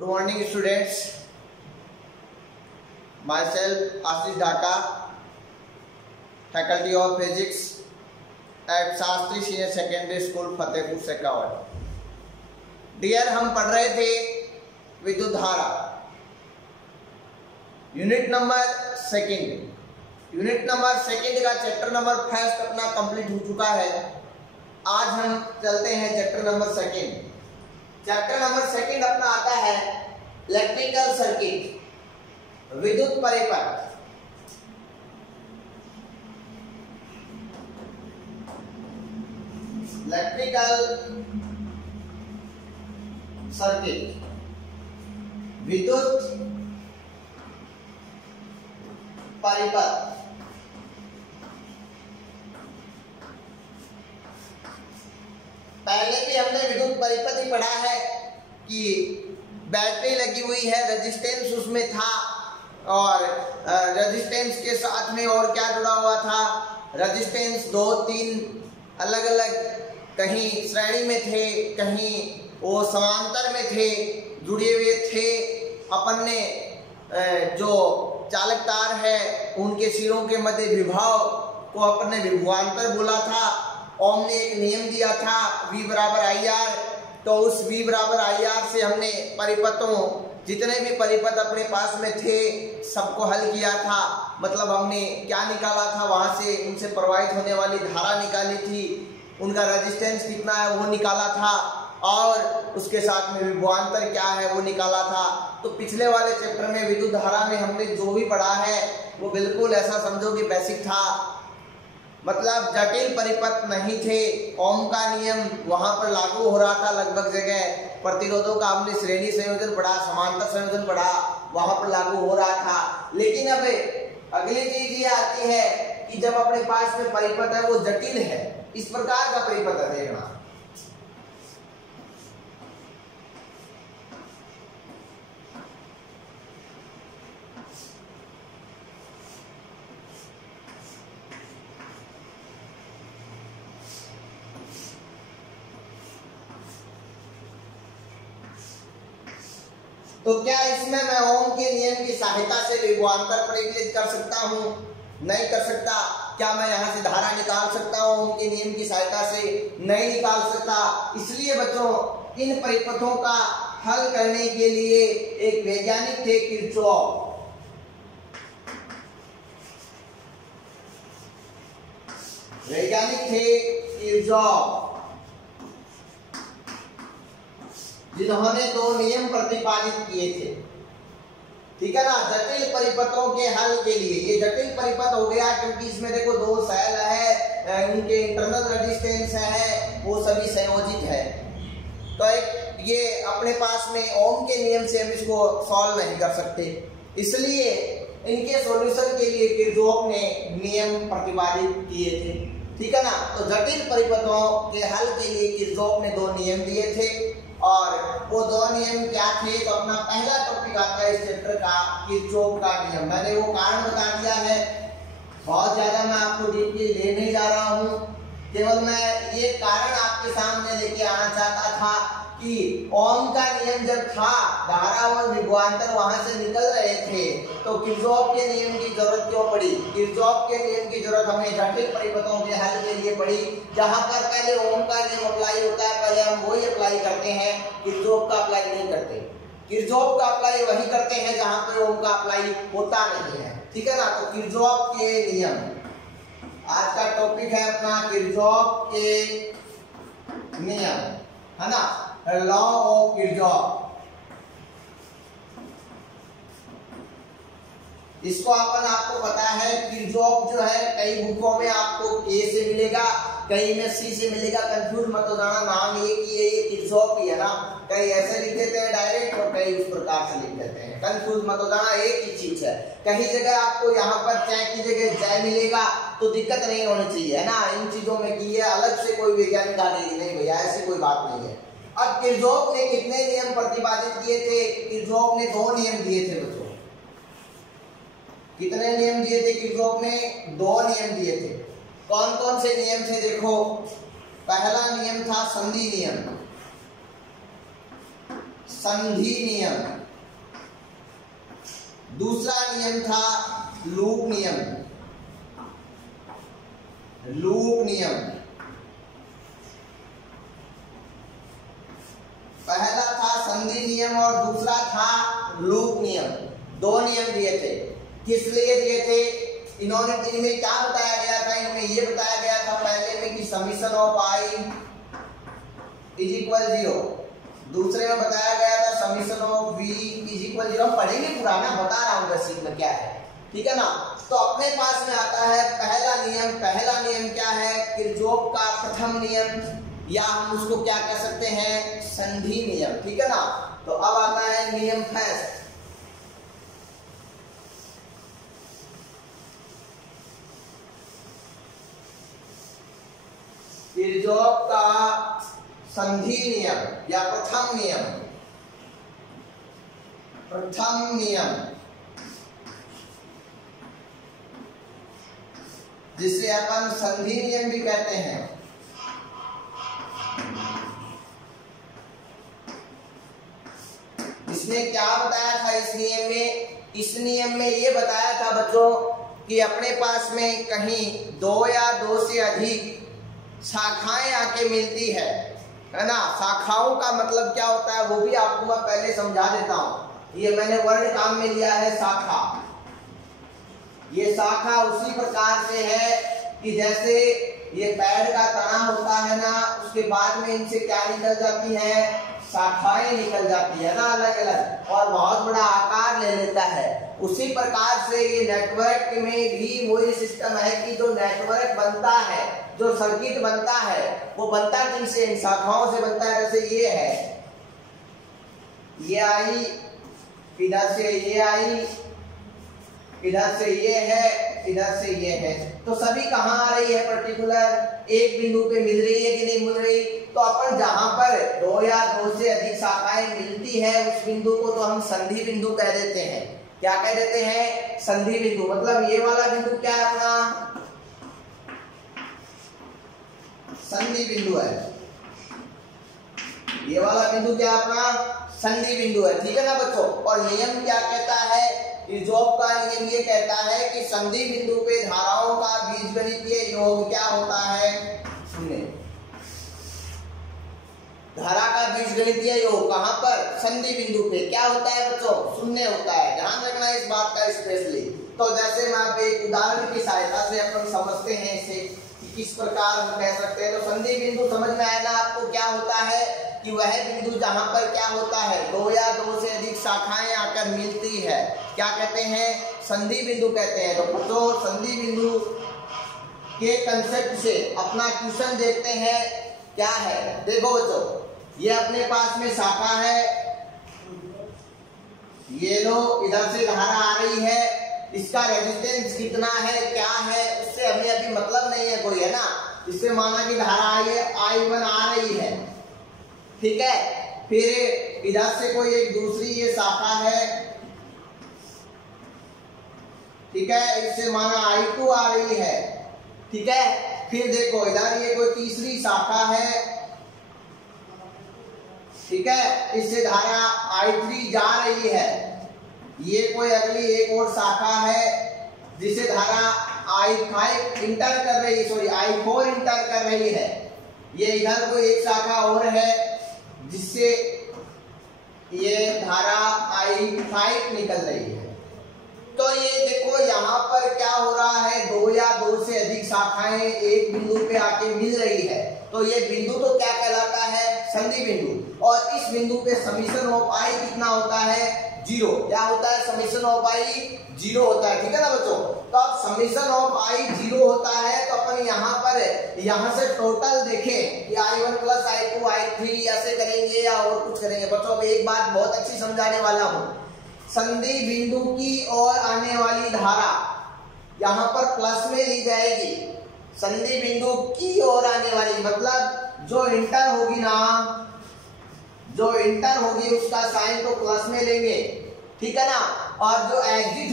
Good morning students. Myself Ashish Dhaka, Faculty of Physics at Shastri Senior Secondary School, Fatehpur Shekhawat. Dear, हम पढ़ रहे थे विद्युत धारा, यूनिट नंबर सेकंड का चैप्टर नंबर फर्स्ट अपना कंप्लीट हो चुका है. आज हम चलते हैं chapter number second. Chapter number second अपना आता है इलेक्ट्रिकल सर्किट, विद्युत परिपथ. इलेक्ट्रिकल सर्किट, विद्युत परिपथ. पहले भी हमने विद्युत परिपथ ही पढ़ा है कि बैटरी लगी हुई है, रेजिस्टेंस उसमें था और रेजिस्टेंस के साथ में और क्या जुड़ा हुआ था. रेजिस्टेंस 2-3 अलग अलग, कहीं श्रेणी में थे, कहीं वो समांतर में थे, जुड़े हुए थे. अपन ने जो चालक तार है उनके सिरों के मध्य विभव को अपन ने विभवांतर बोला था. ओम ने एक नियम दिया था V बराबर IR. तो उस V बराबर IR से हमने परिपथों, जितने भी परिपथ अपने पास में थे, सबको हल किया था. मतलब हमने क्या निकाला था, वहां से उनसे प्रवाहित होने वाली धारा निकाली थी, उनका रेजिस्टेंस कितना है वो निकाला था, और उसके साथ में विभवांतर क्या है वो निकाला था. तो पिछले वाले चैप्टर में विद्युत धारा में हमने जो भी पढ़ा है वो बिल्कुल ऐसा समझो कि बेसिक था. मतलब जटिल परिपथ नहीं थे. ओम का नियम वहां पर लागू हो रहा था लगभग जगह. प्रतिरोधों का हमने श्रेणी संयोजन पढ़ा, समांतर संयोजन पढ़ा, वहां पर लागू हो रहा था. लेकिन अब अगली चीज ये आती है कि जब अपने पास में परिपथ है वो जटिल है, इस प्रकार का परिपथ है देखना. तो क्या इसमें मैं ओम के नियम की सहायता से विभवांतर परिकलित कर सकता हूं? नहीं कर सकता. क्या मैं यहां से धारा निकाल सकता हूं ओम के नियम की सहायता से? नहीं निकाल सकता. इसलिए बच्चों, इन परिपथों का हल करने के लिए एक वैज्ञानिक थे किरचॉफ. वैज्ञानिक थे किरचॉफ, जिन्होंने 2 नियम प्रतिपादित किए थे. ठीक है ना. जटिल परिपथों के हल के लिए, ये जटिल परिपथ हो गया क्योंकि इसमें देखो 2 सेल है, उनके इंटरनल रेजिस्टेंस है, वो सभी संयोजित है. तो ये अपने पास में ओम के नियम से हम इसको सॉल्व नहीं कर सकते. इसलिए इनके सॉल्यूशन के लिए किरचॉफ ने नियम प्रतिपादित किए थे. ठीक है ना. तो जटिल परिपथों के हल के लिए किरचॉफ ने 2 नियम दिए थे, और वो 2 नियम क्या थे. तो अपना पहला टॉपिक आता है इस चैप्टर का किरचॉफ का नियम. मैंने वो कारण बता दिया है, बहुत ज्यादा मैं आपको डीपली ले नहीं जा रहा हूँ. केवल मैं ये कारण आपके सामने लेके आना चाहता था कि ओम का नियम जब था, धारा और विभवांतर वहां से निकल रहे थे, तो किरचॉफ के नियम की जरूरत क्यों पड़ी? किरचॉफ के नियम की जरूरत हमें जटिल परिपथों के हल के लिए पड़ी, जहां पर पहले ओम का नियम अप्लाई होता है, पहले हम वही अप्लाई करते हैं, किरचॉफ का अप्लाई नहीं करते. किरचॉफ का अप्लाई वही करते हैं जहां पर ओम का अप्लाई होता नहीं है. ठीक है ना. तो किरचॉफ के नियम, आज का टॉपिक है अपना किरचॉफ के नियम, है ना. Law of Kirchhoff. इसको आपको पता है, किरचॉफ जो है कई बुकों में आपको K से मिलेगा, कई में C से मिलेगा. कंफ्यूज मत हो जाना, नाम एक ही है, ये किरचॉफ ही है ना. कई ऐसे लिख देते हैं डायरेक्ट और कई उस प्रकार से लिख देते हैं. कंफ्यूज मत हो जाना, एक ही चीज है. कहीं जगह आपको यहाँ पर चय की जगह जय मिलेगा तो दिक्कत नहीं होनी चाहिए, है ना. इन चीजों में की है अलग से कोई वैज्ञानिक आ नहीं भैया, ऐसी कोई बात नहीं है. अब किरचॉफ ने कितने नियम प्रतिपादित किए थे? किरचॉफ ने 2 नियम दिए थे बच्चों. कितने नियम दिए थे किरचॉफ ने? 2 नियम दिए थे. कौन कौन से नियम थे देखो. पहला नियम था संधि नियम. संधि नियम, दूसरा नियम था लूप नियम, लूप नियम। पहला था संधि नियम और दूसरा था लूप नियम। दो नियम दिए थे। किस लिए दिए थे? इनमें क्या बताया गया था? इनमें ये बताया गया था पहले में कि summation of I is equal 0। दूसरे में बताया गया था summation of v is equal 0। हम पढ़ेंगे पुराना, बता रहा हूँ बेसिक में क्या है, ठीक है ना। तो अपने पास में आता है पहला नियम। पहला नियम क्या है? किरचॉफ का प्रथम नियम, या हम उसको क्या कह सकते हैं? संधि नियम, ठीक है ना। तो अब आता है नियम फर्स्ट। किरचॉफ का संधि नियम या प्रथम नियम, प्रथम नियम, जिसे अपन संधि नियम भी कहते हैं। इसने क्या बताया था इस नियम में? इस नियम में ये बताया था बच्चों कि अपने पास में कहीं दो या दो से अधिक शाखाएं आके मिलती है ना। शाखाओं का मतलब क्या होता है वो भी आपको मैं पहले समझा देता हूं। ये मैंने वर्ड काम में लिया है शाखा। ये शाखा उसी प्रकार से है कि जैसे ये पेड़ का तना होता है ना, उसके बाद में इनसे क्या निकल जाती है? शाखाएं निकल जाती है ना, अलग अलग, और बहुत बड़ा आकार ले लेता है। उसी प्रकार से ये नेटवर्क में भी वही सिस्टम है कि जो नेटवर्क बनता है, जो सर्किट बनता है, वो बनता किनसे? इन शाखाओं से बनता है। जैसे ये है, ये आई, इधर से ये आई, इधर से ये है, इधर से ये है। तो सभी कहाँ आ रही है? पर्टिकुलर एक बिंदु पे मिल रही है कि नहीं मिल रही? तो अपन जहां पर दो या दो से अधिक शाखाएं मिलती है उस बिंदु को तो हम संधि बिंदु कह देते हैं। क्या कह देते हैं? संधि बिंदु। मतलब ये वाला बिंदु क्या है? अपना संधि बिंदु है। ये वाला बिंदु क्या है? अपना संधि बिंदु है, ठीक है ना बच्चों। और नियम क्या कहता है? किरचॉफ का नियम ये कहता है कि संधि बिंदु पे धाराओं का बीजगणितीय योग क्या होता है? सुनिए, धारा का बीजगणितीय योग कहां पर? संधि बिंदु पे। क्या होता है बच्चों? शून्य होता है। ध्यान रखना इस बात का स्पेशली। तो जैसे मैं आप एक उदाहरण की सहायता से अपन समझते हैं इसे कि किस प्रकार हम कह सकते हैं। तो संधि बिंदु समझ में आया ना आपको? क्या होता है कि वह बिंदु जहां पर क्या होता है? दो या दो से अधिक शाखाएं आकर मिलती है, क्या कहते हैं? संधि बिंदु कहते हैं। तो बच्चों संधि बिंदु के कंसेप्ट से अपना क्वेश्चन देखते हैं क्या है। देखो बच्चों, ये अपने पास में शाखा है, ये लो, इधर से धारा आ रही है, इसका रेजिस्टेंस कितना है, क्या है, उससे हमें अभी मतलब नहीं है कोई, है ना। इससे माना कि धारा आई है, I1 आ रही है, ठीक है। फिर इधर से कोई एक दूसरी ये शाखा है, ठीक है, इससे माना I2 आ रही है, ठीक है। फिर देखो इधर ये कोई तीसरी शाखा है, ठीक है, इससे धारा I3 जा रही है। ये कोई अगली एक और शाखा है जिसे धारा I5 इंटर कर रही है, सॉरी I4 इंटर कर रही है। ये इधर कोई एक शाखा और है जिससे ये धारा I5 निकल रही है। तो ये देखो यहाँ पर क्या हो रहा है, दो या दो से अधिक शाखाएं एक बिंदु पे आके मिल रही है। तो ये बिंदु तो क्या कहलाता है? संधि बिंदु। और इस बिंदु पे समीशन ऑफ आई कितना होता है? 0। क्या होता है? समीशन ऑफ आई 0 होता है, ठीक है ना बच्चों। तो अब समीशन ऑफ आई 0 होता है तो अपन यहाँ पर यहाँ से टोटल देखें कि I1 प्लस I2 I3 ऐसे करेंगे या और कुछ करेंगे। बच्चों अब एक बात बहुत अच्छी समझाने वाला हूँ। संधि बिंदु की ओर आने वाली धारा यहाँ पर प्लस में ली जाएगी। संधि बिंदु की ओर आने वाली मतलब जो इंटर होगी ना, जो इंटर होगी उसका साइन तो प्लस में लेंगे, ठीक है ना। और जो एग्जिट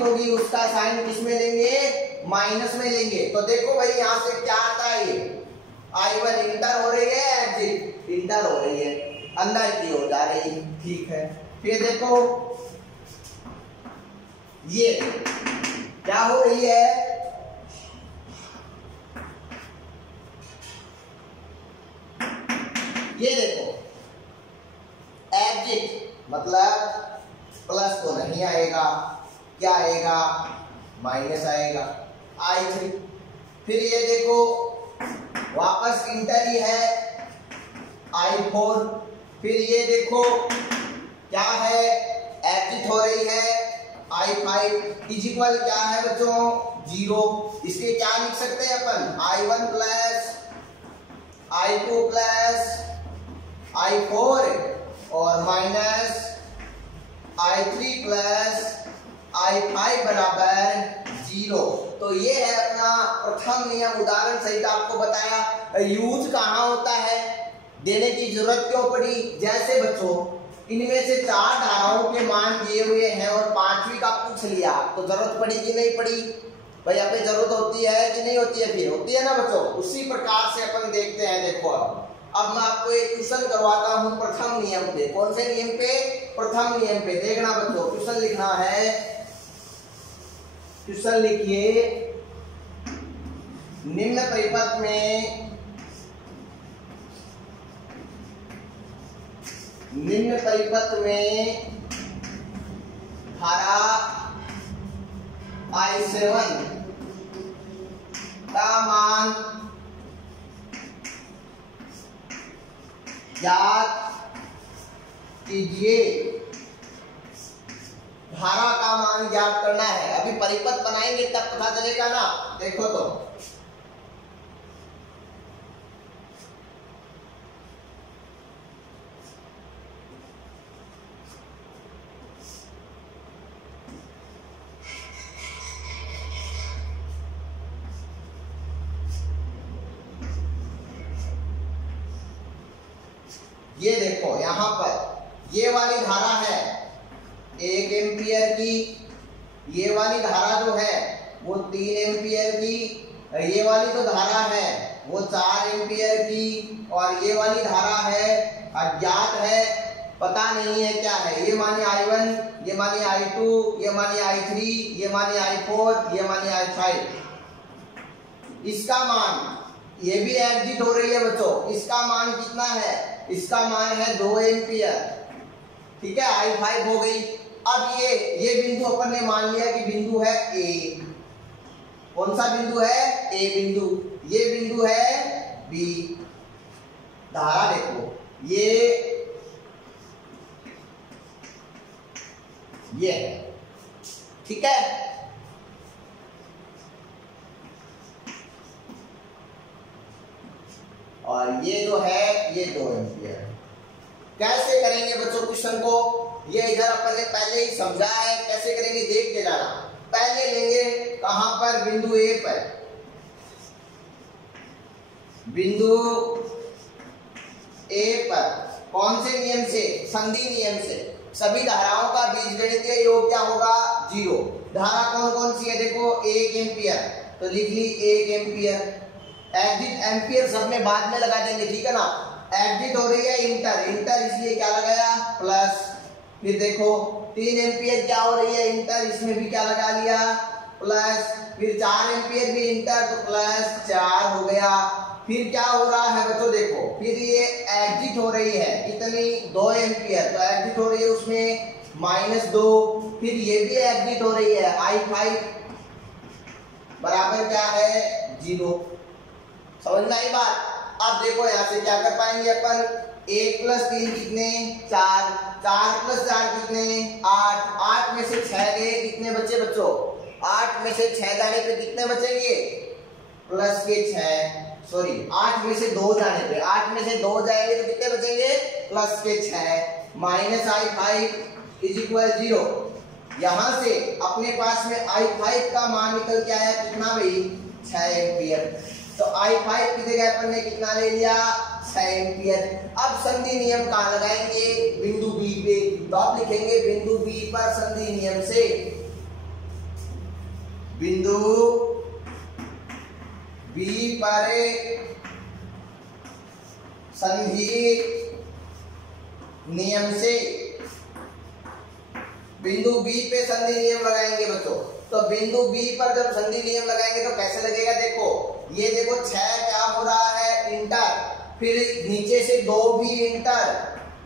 होगी उसका साइन किस में लेंगे? माइनस में लेंगे। तो देखो भाई यहाँ से क्या आता है, ये I1 इंटर हो रही है, एग्जिट इंटर हो रही है, अंदर की ओर जा रही है, ठीक है। फिर देखो ये क्या हो रही है, ये देखो एग्जिट मतलब प्लस तो नहीं आएगा, क्या आएगा, माइनस आएगा I3। फिर ये देखो वापस इंटर ही है I4। फिर ये देखो क्या है, एग्जिट हो रही है I5 इज इक्वल क्या है बच्चों 0। इसके क्या लिख सकते हैं अपन, I1 plus I2 plus I4 और माइनस I3 प्लस I5 बराबर 0। तो ये है अपना प्रथम नियम, उदाहरण सहित आपको बताया। यूज कहाँ होता है, देने की जरूरत क्यों पड़ी, जैसे बच्चों इनमें से 4 धाराओं के मान दिए हुए हैं और 5वीं का पूछ लिया तो जरूरत पड़ी कि नहीं पड़ी, भाई यहाँ पे जरूरत होती है कि नहीं होती है, फिर होती है ना बच्चों। उसी प्रकार से अपन देखते हैं। देखो अब मैं आपको एक क्वेश्चन करवाता हूं प्रथम नियम पे। कौन से नियम पे, प्रथम नियम पे। देखना बच्चों, क्वेश्चन लिखना है, क्वेश्चन लिखिए, निम्न परिपथ में धारा I7 का मान ज्ञात कीजिए। धारा का मान ज्ञात करना है। अभी परिपथ बनाएंगे तब पता चलेगा ना। देखो तो ये देखो यहां पर ये वाली धारा है 1 एम्पियर की, ये वाली धारा जो है वो 3 एम्पियर की, ये वाली तो धारा है वो 4 एम्पियर की, और ये वाली धारा है अज्ञात है, पता नहीं है क्या है। ये मानिए I1, ये मानिए I2, ये मानिए I3, ये मानिए I4, ये मानिए I5। इसका मान, ये भी एग्जिट हो रही है बच्चों, इसका मान कितना है, इसका मान है 2 एम्पियर, ठीक है, I5 हो गई। अब ये बिंदु अपन ने मान लिया कि बिंदु है A। कौन सा बिंदु है, A बिंदु। ये बिंदु है B। धारा देखो ये ठीक है। और ये जो है ये 2 एम्पियर। कैसे करेंगे बच्चों क्वेश्चन को, ये इधर अपन ने पहले ही समझा है, कैसे करेंगे देख के जाना। पहले लेंगे कहां पर, बिंदु ए पर, बिंदु ए पर कौन से नियम से, संधि नियम से। सभी धाराओं का बीजगणितीय योग क्या होगा, 0। धारा कौन कौन सी है, देखो 1 एम्पियर, तो लिख ली 1 एम्पियर। एग्जिट एम्पियर सब में बाद में लगा देंगे, ठीक है ना। एग्जिट हो रही है इंटर, इंटर इसलिए क्या लगाया प्लस। फिर देखो 3 एम्पियर क्या हो रही है इंटर, इसमें भी क्या लगा लिया प्लस। फिर 4 एम्पियर भी इंटर, तो प्लस 4 हो गया। फिर क्या हो रहा है बच्चों, देखो फिर ये एग्जिट हो रही है कितनी, 2 एम्पियर, तो एग्जिट हो रही है उसमें -2। फिर ये भी एग्जिट हो रही है I5 बराबर क्या है 0। समझ में आई बात। अब देखो यहां से क्या कर पाएंगे अपन, 1 + 3 कितने 4, 4 + 4 कितने 8, 8 में से 6 गए, कितने बचे बच्चों, 8 में से 6 जाने पे कितने बचेंगे, प्लस के 6, सॉरी 8 में से 2 जाने पे, 8 में से 2 जाएंगे तो कितने बचेंगे, प्लस के 6, -I5 = 0। यहां से अपने पास में I5 का मान निकल के आया कितना भाई, 6 एम्पियर। तो I5 की जगह अपन ने कितना ले लिया, 6 एम्पियर। अब संधि नियम कहां लगाएंगे, बिंदु B पे, तो आप लिखेंगे बिंदु B पर संधि नियम से, बिंदु B पर संधि नियम से बिंदु बी पे संधि नियम लगाएंगे बच्चों। तो बिंदु बी पर जब संधि नियम लगाएंगे तो कैसे लगेगा, देखो ये देखो 6 क्या हो रहा है इंटर, फिर नीचे से 2 भी इंटर,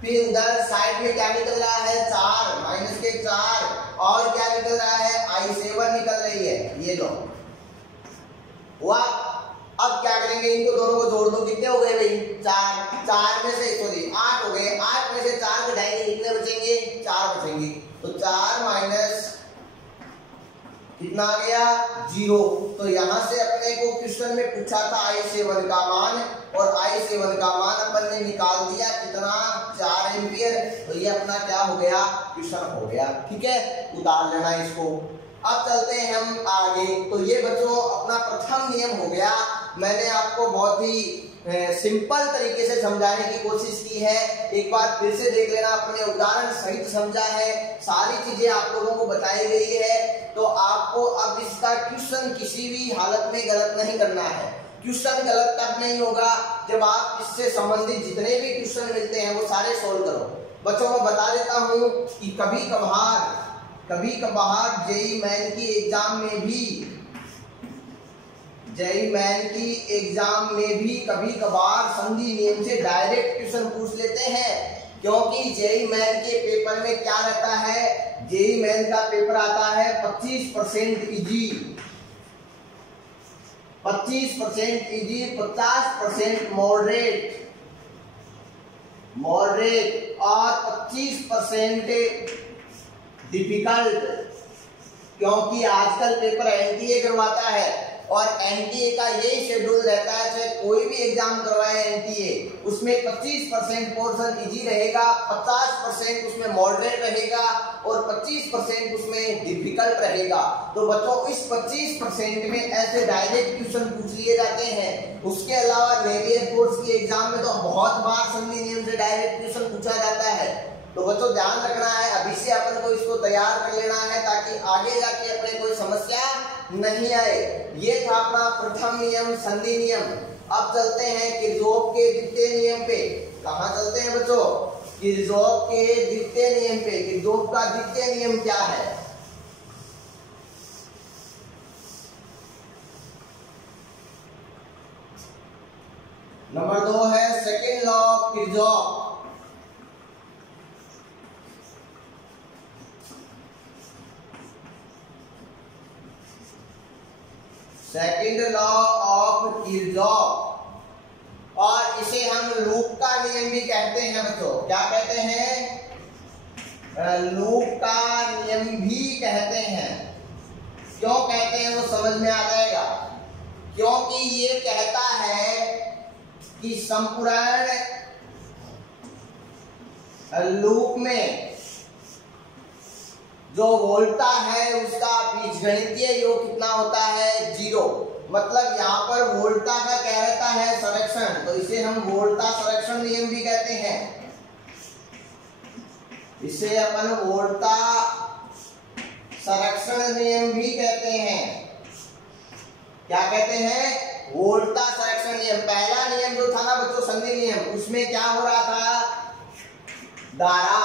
फिर उधर साइड में क्या निकल रहा है 4 माइनस के 4, और क्या निकल रहा है I7 निकल रही है, ये लो वाह। अब क्या करेंगे, इनको दोनों को जोड़ दो, कितने हो गए भाई 4 में से सॉरी 8 हो गए, 8 में से 4 घटाएंगे कितने बचेंगे 4 बचेंगे। तो 4 माइनस कितना आ गया 0। तो यहां से अपने को क्वेश्चन में पूछा था I7 का मान, और I7 का मान अपन ने निकाल दिया कितना 4 एम्पियर। तो ये अपना क्या हो गया क्वेश्चन हो गया, ठीक है, उतार लेना इसको। अब चलते हैं हम आगे। तो ये बच्चों अपना प्रथम नियम हो गया। मैंने आपको बहुत ही सिंपल तरीके से समझाने की कोशिश की है, एक बार फिर से देख लेना, अपने उदाहरण सहित समझा है, सारी चीजें आप लोगों को बताई गई है। तो आपको अब इसका क्वेश्चन किसी भी हालत में गलत नहीं करना है। क्वेश्चन गलत तब नहीं होगा जब आप इससे संबंधित जितने भी क्वेश्चन मिलते हैं वो सारे सोल्व करो। बच्चों मैं बता देता हूँ कि कभी कभार जेईई मेन की एग्जाम में भी कभी कभार संधि नियम से डायरेक्ट क्वेश्चन पूछ लेते हैं, क्योंकि जेईई मेन के पेपर में क्या रहता है, जेईई मेन का पेपर आता है 25% इजी, 25% इजी, 50% मॉडरेट और 25% डिफिकल्ट। क्योंकि आजकल पेपर एनटीए करवाता है, और एनटीए का यही शेड्यूल रहता है, चाहे कोई भी एग्जाम करवाए एनटीए, उसमें 25% पोर्शन इजी रहेगा, 50% उसमें मॉडरेट रहेगा, और 25% उसमें डिफिकल्ट रहेगा। तो बच्चों इस 25% में ऐसे डायरेक्ट क्वेश्चन पूछ लिए जाते हैं। उसके अलावा नेवी एयरफोर्स की एग्जाम में तो बहुत बार संधि नियम से डायरेक्ट क्वेश्चन पूछा जाता है। तो बच्चों ध्यान रखना है, अभी से अपन को इसको तैयार कर लेना है, ताकि आगे जाके अपने कोई समस्या नहीं आए। ये था अपना प्रथम नियम संधि नियम। अब चलते हैं किरचॉफ के द्वितीय नियम पे। कहाँ चलते हैं बच्चों, किरचॉफ के द्वितीय नियम पे। किरचॉफ का द्वितीय नियम क्या है, नंबर 2 है second law of Kirchhoff. Second law of Kirchhoff, और इसे हम लूप का नियम भी कहते हैं बच्चों। क्या कहते हैं, लूप का नियम भी कहते हैं। क्यों कहते हैं वो समझ में आ जाएगा, क्योंकि ये कहता है कि संपूर्ण लूप में जो वोल्टा है उसका बीजगणितीय योग कितना होता है 0। मतलब यहाँ पर वोल्टा का क्या रहता है संरक्षण, तो इसे हम वोल्टा संरक्षण नियम भी कहते हैं। इसे अपन वोल्टा संरक्षण नियम भी कहते हैं। क्या कहते हैं, वोल्टा संरक्षण नियम। पहला नियम जो था ना बच्चों संधि नियम, उसमें क्या हो रहा था, धारा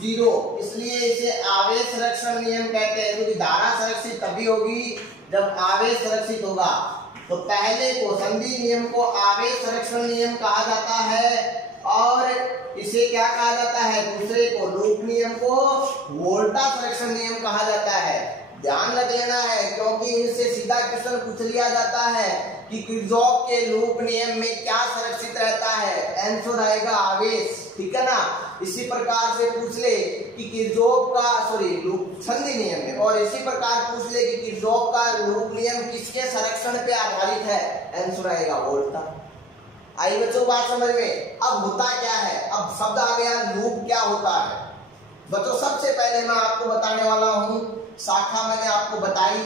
0, इसलिए इसे आवेश संरक्षण नियम कहते हैं, क्योंकि धारा संरक्षित तभी होगी जब आवेश संरक्षित होगा। तो पहले को संधि नियम को आवेश संरक्षण नियम कहा जाता है, और इसे क्या कहा जाता है, दूसरे को लूप नियम को वोल्टा संरक्षण नियम कहा जाता है। ध्यान रख लेना है, क्योंकि इनसे सीधा क्वेश्चन पूछ लिया जाता है कि किरचॉफ के लूप नियम में क्या संरक्षित रहता है, आंसर आएगा आवेश, ठीक है ना। इसी प्रकार से पूछ ले कि किरचॉफ का लूप संधि नियम है, और इसी प्रकार पूछ ले कि किरचॉफ का लूप नियम किसके संरक्षण पे आधारित है, आंसर आएगा वोल्टा। आई बच्चों बात समझ में। अब होता क्या है, अब शब्द आ गया लूप क्या होता है बच्चों। सबसे पहले मैं आपको बताने वाला हूं, शाखा मैंने आपको बताई,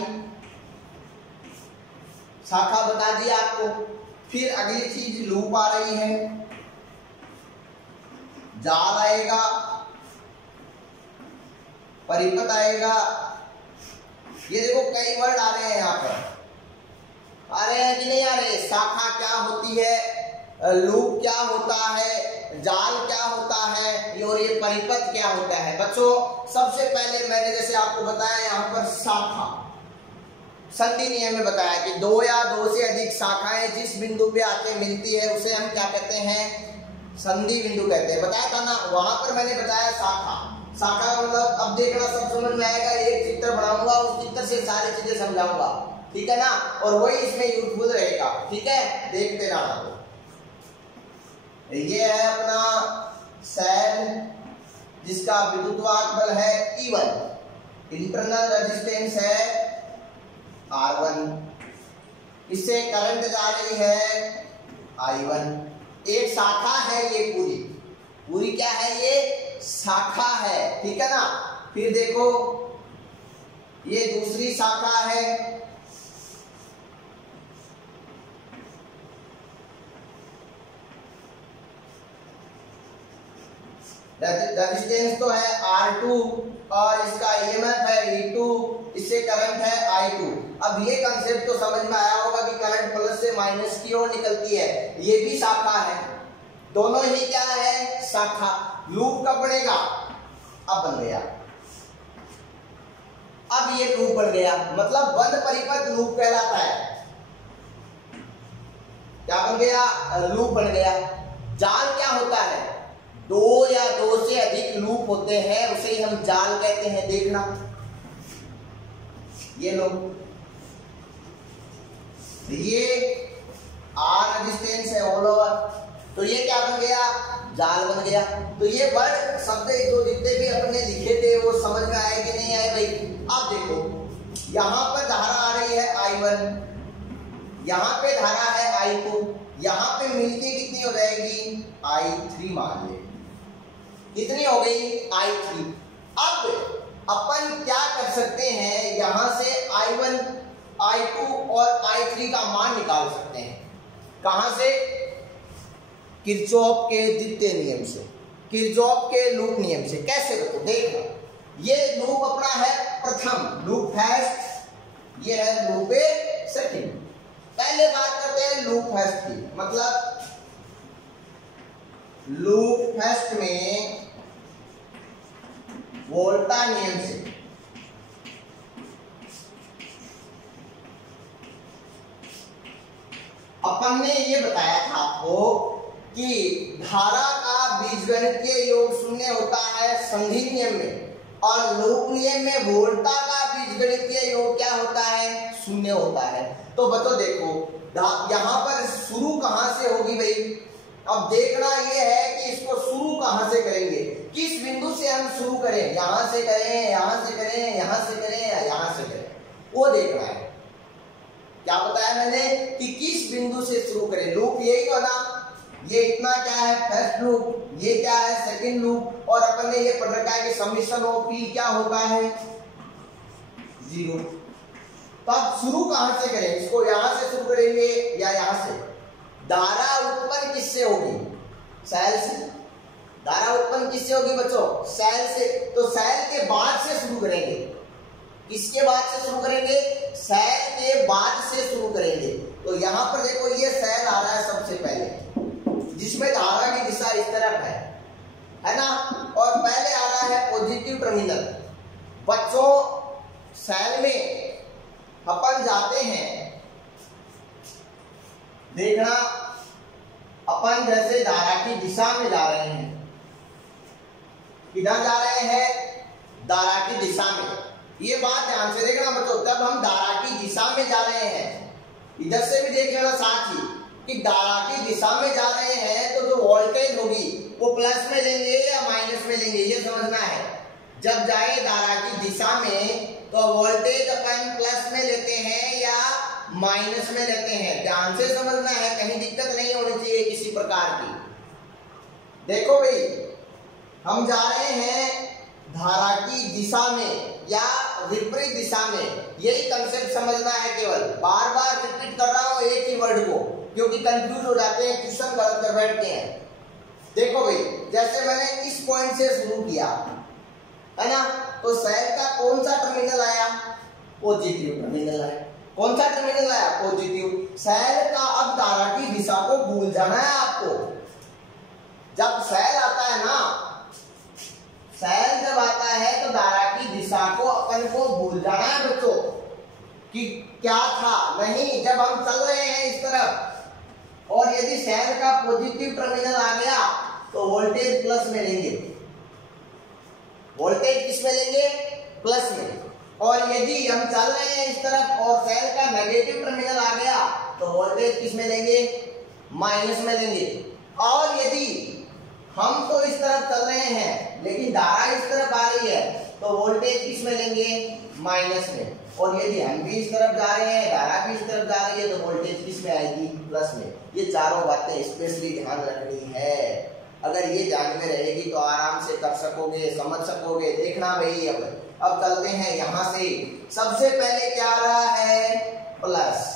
शाखा बता दी आपको। फिर अगली चीज लूप आ रही है, जाल आएगा, परिपथ आएगा। ये देखो कई वर्ड आ रहे हैं यहाँ पर, आ रहे हैं कि नहीं आ रहे। शाखा क्या होती है, लूप क्या होता है, जाल क्या होता है और ये परिपथ क्या होता है। बच्चों सबसे पहले मैंने जैसे आपको बताया यहाँ पर शाखा, संधि नियम में बताया कि दो या दो से अधिक शाखाएं जिस बिंदु पे आके मिलती है उसे हम क्या कहते हैं, संधि बिंदु कहते हैं। बताया था ना, वहां पर मैंने बताया शाखा। शाखा मतलब अब देखना सब समझ में आएगा, एक चित्र बनाऊंगा उस चित्र से सारी चीजें समझाऊंगा, ठीक है ना, और वही इसमें यूजफुल रहेगा, ठीक है, देखते रहना। ये है अपना सेल जिसका विद्युतवाहक बल है E1, इंटरनल रेजिस्टेंस है R1, इससे करंट जा रही है I1। एक शाखा है ये पूरी, पूरी क्या है, ये शाखा है, ठीक है ना। फिर देखो ये दूसरी शाखा है, रेजिस्टेंस तो है R2 और इसका EMF है E2, इससे करंट है I2। अब ये कंसेप्ट तो समझ में आया होगा कि करंट प्लस से माइनस की ओर निकलती है, ये भी शाखा है, दोनों ही क्या है, शाखा। लूप कब बनेगा, अब बन गया, अब ये लूप बन गया, मतलब बंद परिपथ लूप कहलाता है। क्या बन गया, लूप बन गया। जाल क्या होता है, दो या दो से अधिक लूप होते हैं उसे हम जाल कहते हैं। देखना ये लो, ये R रेजिस्टेंस है ऑल ओवर, तो ये क्या बन गया, जाल बन गया। तो ये वर्ड शब्द जो जितने भी अपने लिखे थे वो समझ में आए कि नहीं आए भाई। अब देखो यहां पर धारा आ रही है I1, यहां पे धारा है I2, यहां पे मिलके कितनी हो जाएगी, I3 मान ले, कितनी हो गई, I3। अब अपन क्या कर सकते हैं, यहां से I1, I2 और I3 का मान निकाल सकते हैं। कहां से, किरचॉफ के द्वितीय नियम से, किरचॉफ के लूप नियम से। कैसे देखो, देखो ये लूप अपना है प्रथम, लूप फर्स्ट, ये है लूप सेकंड। पहले बात करते हैं लूप फर्स्ट की, मतलब लूप फर्स्ट में वोल्टा नियम से अपन ने ये बताया था आपको कि धारा का बीजगणितीय योग शून्य होता है संधि नियम में, और लूप नियम में वोल्टा का बीजगणितीय योग क्या होता है, शून्य होता है। तो बच्चों देखो यहां पर शुरू कहां से होगी भाई, अब देखना ये है कि इसको शुरू कहां से करेंगे, किस बिंदु से हम शुरू करें, यहां से करें, यहां से करें, यहां से करें या यहां से करें, वो देखना है। क्या बताया मैंने कि किस बिंदु से शुरू करें, लूप यही तो ना, ये इतना क्या है फर्स्ट लूप, ये क्या है सेकंड लूप, और अपन ने ये पढ़ रखा है कि समीशन ऑफ पी क्या होता है, 0। तो अब शुरू कहां से करें, इसको यहां से शुरू करेंगे या यहां से। धारा उत्पन्न किससे होगी, सेल से। धारा उत्पन्न किससे होगी बच्चों, सेल से। तो सेल के बाद से शुरू करेंगे, किसके बाद से शुरू करेंगे, सेल के बाद से शुरू करेंगे। तो यहां पर देखो ये सेल आ रहा है सबसे पहले, जिसमें धारा की दिशा इस तरफ है ना, और पहले आ रहा है पॉजिटिव टर्मिनल। बच्चों सेल में अपन जाते हैं, देखना अपन जैसे धारा की दिशा में जा रहे हैं, किधर जा रहे हैं, धारा की दिशा में। ये बात ध्यान से देखना बच्चों, जब हम धारा की दिशा में जा रहे हैं, इधर से भी देख लेना साथ ही कि धारा की दिशा में जा रहे हैं, तो जो वोल्टेज होगी वो प्लस में लेंगे या माइनस में लेंगे, ये समझना है। जब जाए धारा की दिशा में तो वोल्टेज अपन प्लस में लेते हैं या माइनस में लेते हैं, ध्यान से समझना है, कहीं दिक्कत नहीं होनी चाहिए किसी प्रकार की। देखो भाई हम जा रहे हैं धारा की दिशा में या विपरीत दिशा में, यही कंसेप्ट समझना है। केवल बार बार रिपीट कर रहा हूं एक ही वर्ड को, क्योंकि कंफ्यूज हो जाते हैं, क्वेश्चन गलत कर बैठते हैं। देखो भाई जैसे मैंने इस पॉइंट से शुरू किया है ना, तो सेल का कौन सा टर्मिनल आया, पॉजिटिव टर्मिनल आया। कौन सा टर्मिनल आया, पॉजिटिव। सेल का अब धारा की दिशा को भूल जाना है आपको, जब सेल आता है ना, सेल जब आता है तो धारा की दिशा को अपन को भूल जाना है बच्चों कि क्या था। नहीं, जब हम चल रहे हैं इस तरफ और यदि सेल का पॉजिटिव टर्मिनल आ गया तो वोल्टेज प्लस में लेंगे, वोल्टेज किस में लेंगे, प्लस में। और यदि हम चल रहे हैं इस तरफ और सेल का नेगेटिव टर्मिनल आ गया तो वोल्टेज किस में लेंगे, माइनस में लेंगे। और यदि हम तो इस तरफ चल रहे हैं लेकिन धारा इस तरफ आ रही है तो वोल्टेज किस में लेंगे, माइनस में। और यदि हम भी इस तरफ जा रहे हैं, धारा भी इस तरफ जा रही है तो वोल्टेज किस में आएगी, प्लस में। ये चारों बातें स्पेशली ध्यान रखनी है। अगर ये ध्यान में रहेगी तो आराम से कर सकोगे, समझ सकोगे। देखना भाई, अब चलते हैं यहां से। सबसे पहले क्या आ रहा है, प्लस।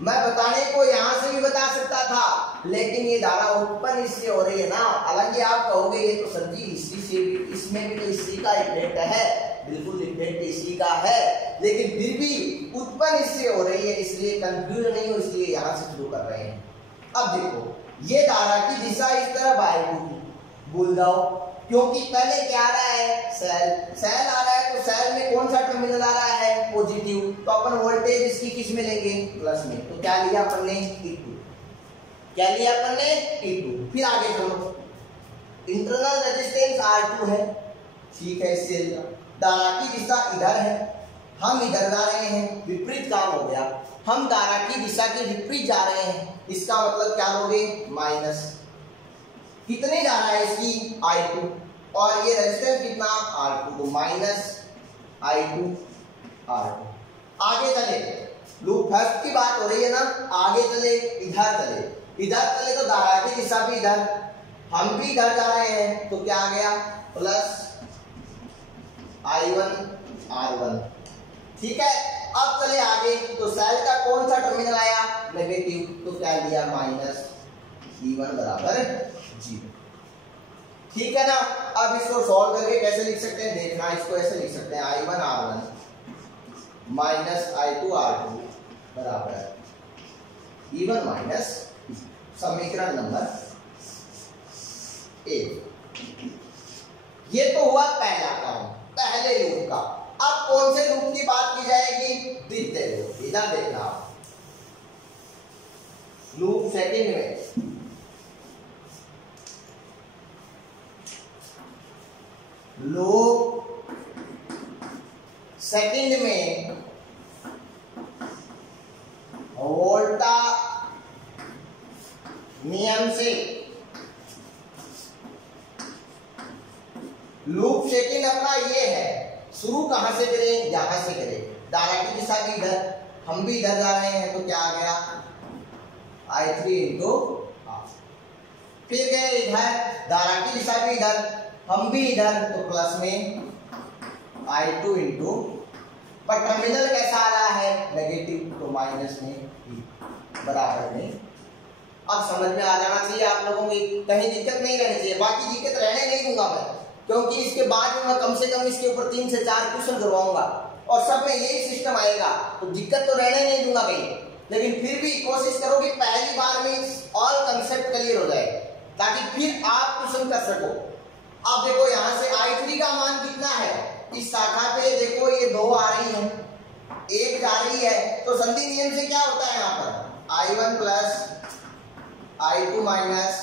मैं बताने को यहां से भी बता सकता था लेकिन ये धारा उत्पन्न इससे हो रही है ना। हालांकि आप कहोगे ये तो सर जी इसी से भी, इसमें भी तो इसी का इफेक्ट है, बिल्कुल इफेक्ट इसी का है, लेकिन फिर भी उत्पन्न इससे हो रही है, इसलिए कंफ्यूज नहीं हो, इसलिए यहां से शुरू कर रहे हैं। अब देखो, ये धारा की दिशा इस तरफ आएगी, भूल जाओ, क्योंकि पहले क्या आ रहा है, सेल आ रहा है। तो सेल में कौन सा टर्मिनल आ रहा है, पॉजिटिव, तो अपन वोल्टेज इसकी किस में लेंगे, प्लस में। तो क्या लिया अपन ने, E2, क्या लिया अपन ने, E2। फिर आगे चलो, इंटरनल रेजिस्टेंस R2 है, ठीक है। इससे धारा की दिशा इधर है, हम इधर जा रहे हैं, विपरीत काम हो गया। हम धारा की दिशा के विपरीत जा रहे हैं, इसका मतलब क्या लोगे, माइनस। कितने जा रहा है इसकी, I2, और ये रेजिस्टेंस कितना, R2, तो माइनस I2 R2। आगे चले, लूप फर्स्ट की बात हो रही है ना, आगे चले, इधर चले, इधर चले तो धारा की दिशा भी इधर, हम भी इधर जा रहे हैं, तो क्या आ गया, प्लस I1 R1, ठीक है। अब चले आगे, तो सेल का कौन सा टर्मिनल आया, नेगेटिव, तो क्या लिया, माइनस E1 बराबर 0, ठीक है ना। अब इसको सॉल्व करके कैसे लिख सकते हैं, देखना, इसको ऐसे लिख सकते हैं, I1 R1 minus I2 R2 बराबर E1 माइनस, समीकरण नंबर 1। ये तो हुआ पहला काम, पहले लूप का। अब कौन से लूप की बात की जाएगी, द्वितीय लूप। इधर देखना, लूप सेकंड में, लूप सेकंड में वोल्टा नियम से, लूप सेकंड अपना ये है, शुरू कहां से करें, यहां से करें। धारा की दिशा भी इधर, हम भी इधर जा रहे हैं, तो क्या आ गया, I3 इंटू R। फिर गए इधर, धारा की दिशा भी इधर, हम भी इधर, तो प्लस में I2 इंटू, पर टर्मिनल कैसा आ रहा है, नेगेटिव, तो माइनस में बराबर में। अब समझ में आ जाना चाहिए आप लोगों की, कहीं दिक्कत नहीं रहनी चाहिए। बाकी दिक्कत रहने नहीं दूंगा मैं, क्योंकि इसके बाद में मैं कम से कम इसके ऊपर 3 से 4 क्वेश्चन करवाऊंगा और सब में यही सिस्टम आएगा, तो दिक्कत तो रहने नहीं दूंगा कहीं। लेकिन फिर भी कोशिश करो कि पहली बार में ऑल कंसेप्ट क्लियर हो जाए, ताकि फिर आप क्वेश्चन कर सको। अब देखो यहां से I3 का मान कितना है, इस शाखा पे देखो ये 2 आ रही है, 1 जा रही है, तो संधि नियम से क्या होता है, यहाँ पर I1 plus I2 minus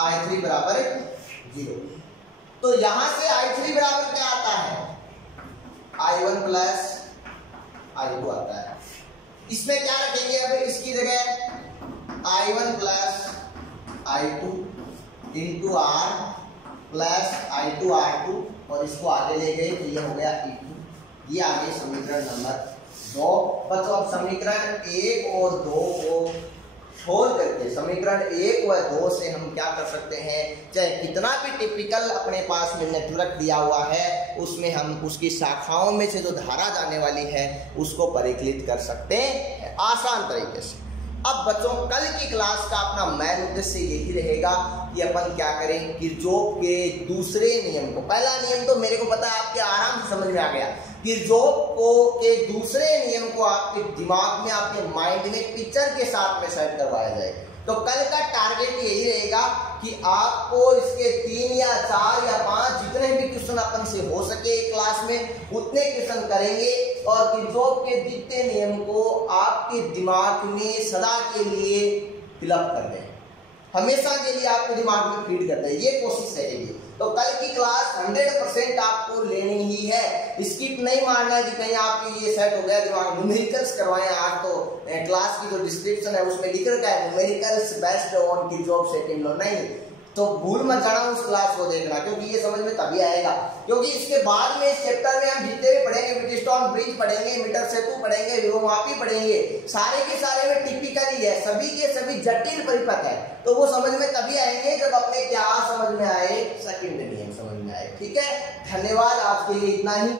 I3 बराबर 0। तो यहां से I3 बराबर क्या आता है, I1 प्लस I2 आता है। इसमें क्या रखेंगे, अब इसकी जगह I1 plus I2 into R plus I2 R2, और इसको आगे ले गए तो ये हो गया E2। ये आगे समीकरण नंबर 2। बच्चों अब समीकरण 1 और 2 को छोड़ करके समीकरण 1 व 2 से हम क्या कर सकते हैं, चाहे कितना भी टिपिकल अपने पास में नेटवर्क दिया हुआ है, उसमें हम उसकी शाखाओं में से जो धारा जाने वाली है उसको परिकलित कर सकते हैं आसान तरीके से। अब बच्चों कल की क्लास का अपना मेन उद्देश्य यही रहेगा कि अपन क्या करें, किरचॉफ के दूसरे नियम को, पहला नियम तो मेरे को पता है आपके आराम से समझ में आ गया, किरचॉफ के दूसरे नियम को आपके दिमाग में, आपके माइंड में पिक्चर के साथ में सेट करवाया जाए। तो कल का टारगेट यही रहेगा कि आपको इसके 3 या 4 या 5 जितने भी क्वेश्चन अपन से हो सके क्लास में उतने क्वेश्चन करेंगे और किरचॉफ के जितने नियम को आपके दिमाग में सदा के लिए फिलअप कर दें, हमेशा के लिए आपके दिमाग में फीड कर दें, ये कोशिश रहेगी। तो कल की क्लास 100% आपको लेनी ही है, स्किप नहीं मारना है कि कहीं आपकी ये सेट हो गया दिमाग। न्यूमेरिकल्स करवाएं आज तो क्लास की जो डिस्क्रिप्शन है उसमें लिख रखा है numericals based on Kirchhoff second law, नहीं तो भूल मत जाना उस क्लास को देखना, क्योंकि ये समझ में तभी आएगा। क्योंकि इसके बाद में इस चैप्टर में हम जितने भी पढ़ेंगे, ब्रिटिशटॉन ब्रिज पढ़ेंगे, मीटर सेतु पढ़ेंगे, व्योममापी पढ़ेंगे, सारे के सारे में टिपिकल ही है, सभी के सभी जटिल परिपथ है। तो वो समझ में तभी आएंगे जब अपने क्या समझ में आए, सेकंड नियम समझ में आए। ठीक है, धन्यवाद, आज के लिए इतना ही।